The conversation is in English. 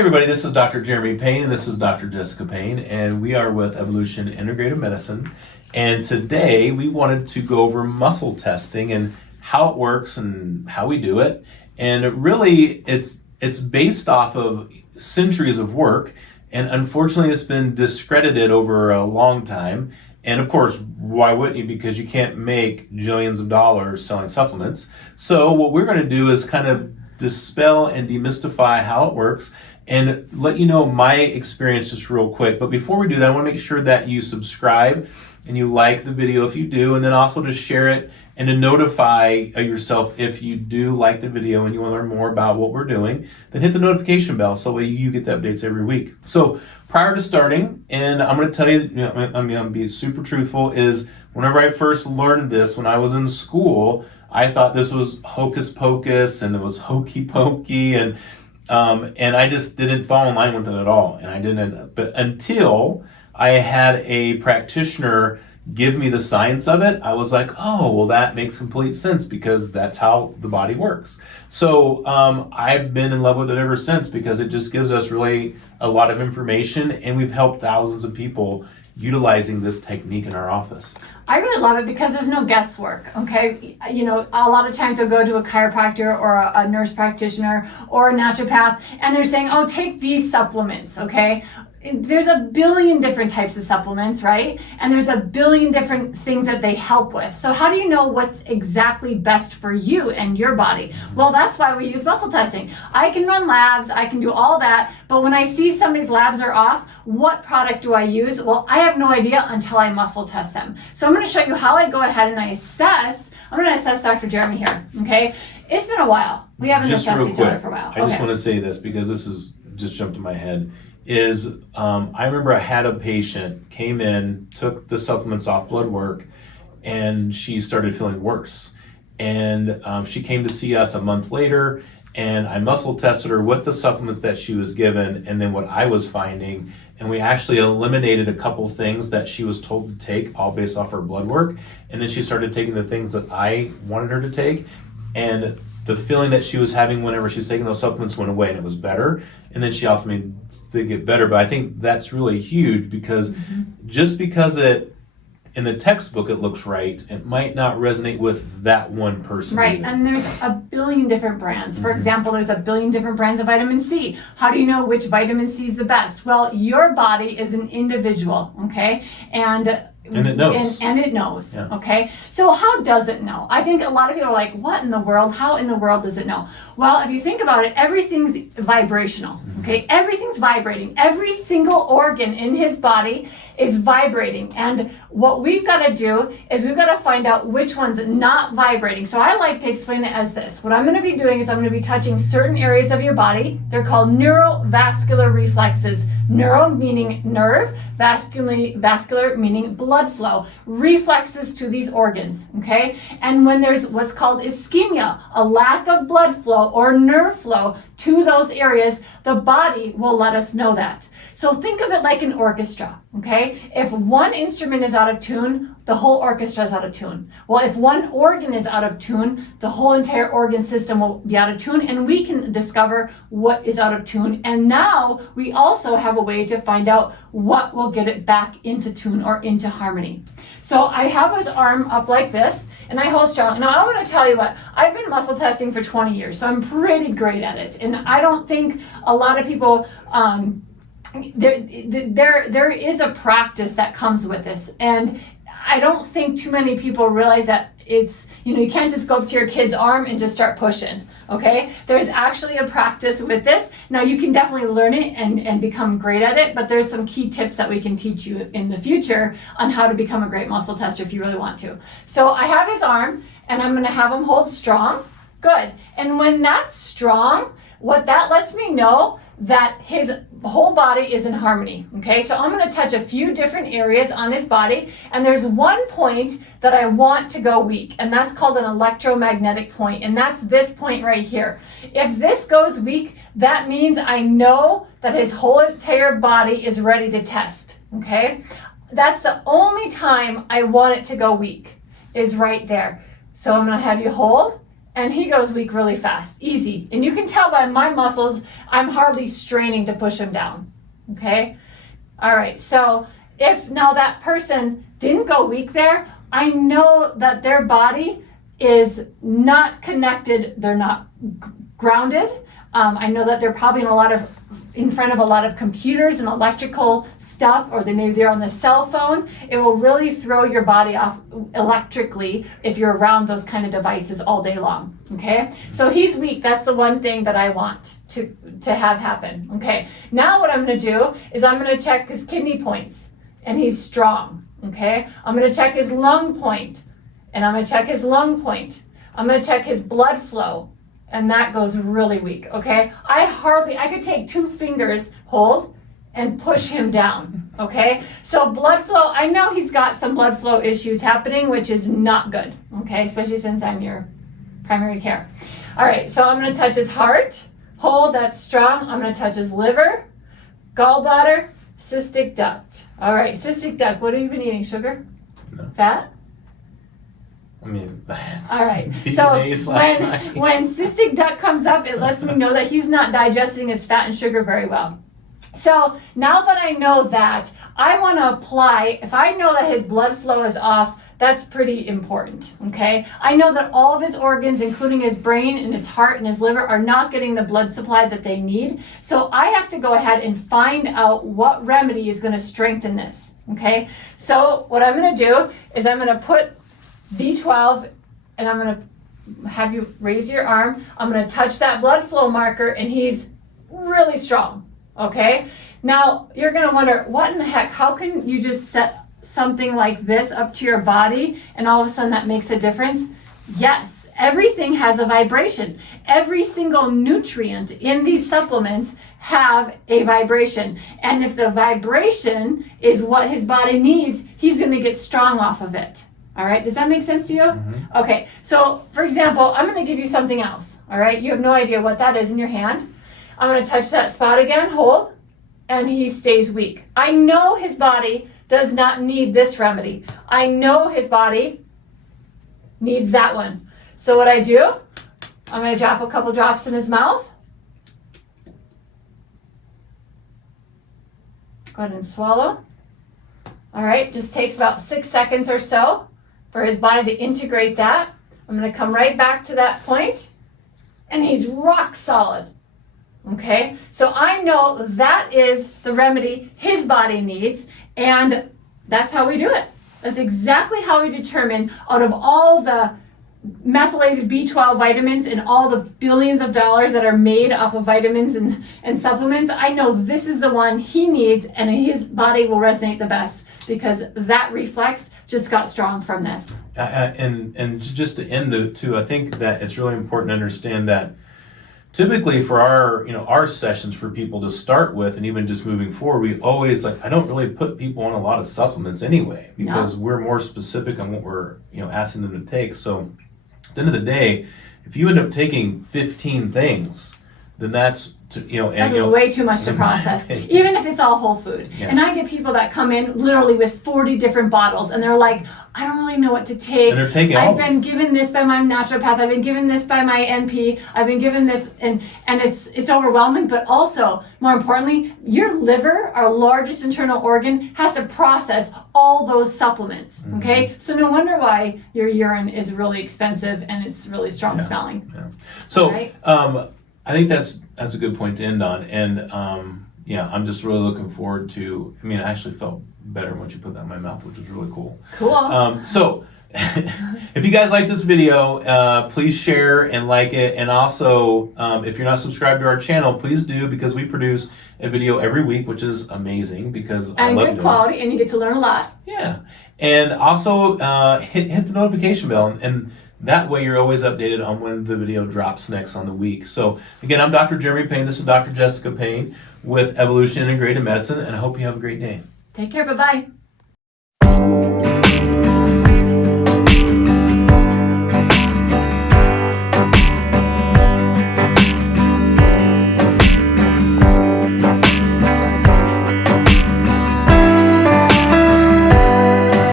everybody, this is Dr. Jeremy Payne and this is Dr. Jessica Payne, and we are with Evolution Integrative Medicine. And today we wanted to go over muscle testing and how it works and how we do it. And really it's based off of centuries of work, and unfortunately it's been discredited over a long time. And of course, why wouldn't you? Because you can't make jillions of dollars selling supplements. So what we're going to do is kind of dispel and demystify how it works and let you know my experience just real quick. But before we do that, I want to make sure that you subscribe and you like the video if you do, and then also to share it and to notify yourself if you do like the video and you want to learn more about what we're doing. Then hit the notification bell so that you get the updates every week. So prior to starting, and I'm going to tell you, I'm going to be super truthful, is whenever I first learned this when I was in school, I thought this was hocus pocus and it was hokey pokey, and I just didn't fall in line with it at all. And I didn't, but until I had a practitioner give me the science of it, I was like, oh, well, that makes complete sense because that's how the body works. So I've been in love with it ever since because it just gives us really a lot of information, and we've helped thousands of people utilizing this technique in our office. I really love it because there's no guesswork, okay? You know, a lot of times you'll go to a chiropractor or a nurse practitioner or a naturopath, and they're saying, oh, take these supplements, okay? There's a billion different types of supplements, right? And there's a billion different things that they help with. So how do you know what's exactly best for you and your body? Well, that's why we use muscle testing. I can run labs, I can do all that, but when I see somebody's labs are off, what product do I use? Well, I have no idea until I muscle test them. So I'm going to show you how I go ahead and I assess. I'm going to assess Dr. Jeremy here, okay? It's been a while. We haven't assessed each other for a while. I just want to say this because this is just jumped in my head. I remember I had a patient came in, took the supplements off blood work, and she started feeling worse. And she came to see us a month later, and I muscle tested her with the supplements that she was given and then what I was finding. And we actually eliminated a couple things that she was told to take, all based off her blood work. And then she started taking the things that I wanted her to take. And the feeling that she was having whenever she was taking those supplements went away, and it was better. And then she ultimately did get better. But I think that's really huge because just because it in the textbook it looks right, it might not resonate with that one person. Right, either. and there's a billion different brands. For example, there's a billion different brands of vitamin C. How do you know which vitamin C is the best? Well, your body is an individual, okay? And it knows. And it knows, yeah. Okay? So how does it know? I think a lot of people are like, what in the world? How in the world does it know? Well, if you think about it, everything's vibrational, okay? Everything's vibrating. Every single organ in his body is vibrating. And what we've got to do is we've got to find out which one's not vibrating. So I like to explain it as this. What I'm going to be doing is I'm going to be touching certain areas of your body. They're called neurovascular reflexes. Neuro meaning nerve, vascular meaning blood flow, reflexes to these organs, okay? And when there's what's called ischemia, a lack of blood flow or nerve flow to those areas, the body will let us know that. So think of it like an orchestra, okay? If one instrument is out of tune, the whole orchestra is out of tune. Well, if one organ is out of tune, the whole entire organ system will be out of tune, and we can discover what is out of tune. And now we also have a way to find out what will get it back into tune or into harmony. So I have his arm up like this, and I hold strong. Now I want to tell you what, I've been muscle testing for 20 years, so I'm pretty great at it. And I don't think a lot of people, there is a practice that comes with this, and I don't think too many people realize that it's, you can't just go up to your kid's arm and just start pushing, okay? There's actually a practice with this. Now you can definitely learn it and become great at it, but there's some key tips that we can teach you in the future on how to become a great muscle tester if you really want to. So I have his arm, and I'm gonna have him hold strong. Good. And when that's strong, what that lets me know that his whole body is in harmony, okay? So I'm gonna touch a few different areas on his body, and there's one point that I want to go weak, and that's called an electromagnetic point, and that's this point right here. If this goes weak, that means I know that his whole entire body is ready to test, okay? That's the only time I want it to go weak, is right there. So I'm gonna have you hold, and he goes weak really fast, easy. And you can tell by my muscles, I'm hardly straining to push him down, okay? All right, so if now that person didn't go weak there, I know that their body is not connected, they're not grounded. I know that they're probably in front of a lot of computers and electrical stuff, or maybe they're on the cell phone. It will really throw your body off electrically if you're around those kind of devices all day long, okay? So he's weak, that's the one thing that I want to have happen, okay? Now what I'm gonna do is I'm gonna check his kidney points, and he's strong, okay? I'm gonna check his lung point, and I'm gonna check his lung point. I'm gonna check his blood flow, and that goes really weak, okay? I could take 2 fingers, hold, and push him down, okay? So blood flow, I know he's got some blood flow issues happening, which is not good, okay? Especially since I'm your primary care. All right, so I'm gonna touch his heart, hold, that's strong. I'm gonna touch his liver, gallbladder, cystic duct. All right, cystic duct, what have you been eating, sugar? No. Fat? I mean, all right. So when cystic duct comes up, it lets me know that he's not digesting his fat and sugar very well. So now that I know that, I want to apply, if I know that his blood flow is off, that's pretty important, okay? I know that all of his organs, including his brain and his heart and his liver, are not getting the blood supply that they need. So I have to go ahead and find out what remedy is going to strengthen this, okay? So what I'm going to do is I'm going to put B12, and I'm going to have you raise your arm. I'm going to touch that blood flow marker, and he's really strong. Okay, now you're gonna wonder, what in the heck, how can you just set something like this up to your body and all of a sudden that makes a difference? Yes, everything has a vibration. Every single nutrient in these supplements have a vibration. And if the vibration is what his body needs, he's gonna get strong off of it. All right, does that make sense to you? Mm-hmm. Okay, so for example, I'm gonna give you something else. All right, you have no idea what that is in your hand. I'm going to touch that spot again, hold, and he stays weak. I know his body does not need this remedy. I know his body needs that one. So what I do, I'm going to drop a couple drops in his mouth. Go ahead and swallow. All right, just takes about 6 seconds or so for his body to integrate that. I'm going to come right back to that point, and he's rock solid. Okay, so I know that is the remedy his body needs, and that's how we do it. That's exactly how we determine, out of all the methylated B12 vitamins and all the billions of dollars that are made off of vitamins and supplements, I know this is the one he needs, and his body will resonate the best because that reflex just got strong from this. And just to end it too, I think that it's really important to understand that typically for our sessions for people to start with, and even just moving forward, we always I don't really put people on a lot of supplements anyway, because we're more specific on what we're asking them to take. So at the end of the day, if you end up taking 15 things, then that's way too much to process, even if it's all whole food. Yeah. And I get people that come in literally with 40 different bottles, and they're like, I don't really know what to take. And they're taking I've been given this by my naturopath. I've been given this by my NP. I've been given this, and it's overwhelming. But also, more importantly, your liver, our largest internal organ, has to process all those supplements. Mm-hmm. Okay, so no wonder why your urine is really expensive and it's really strong smelling. Yeah. So. Right? I think that's a good point to end on, and I'm just really looking forward to. I actually felt better once you put that in my mouth, which was really cool. Cool. So, if you guys like this video, please share and like it, and also if you're not subscribed to our channel, please do, because we produce a video every week, which is amazing because I love good quality, and you get to learn a lot. Yeah, and also hit the notification bell and. That way you're always updated on when the video drops next on the week. So again, I'm Dr. Jeremy Payne. This is Dr. Jessica Payne with Evolution Integrative Medicine, and I hope you have a great day. Take care. Bye-bye.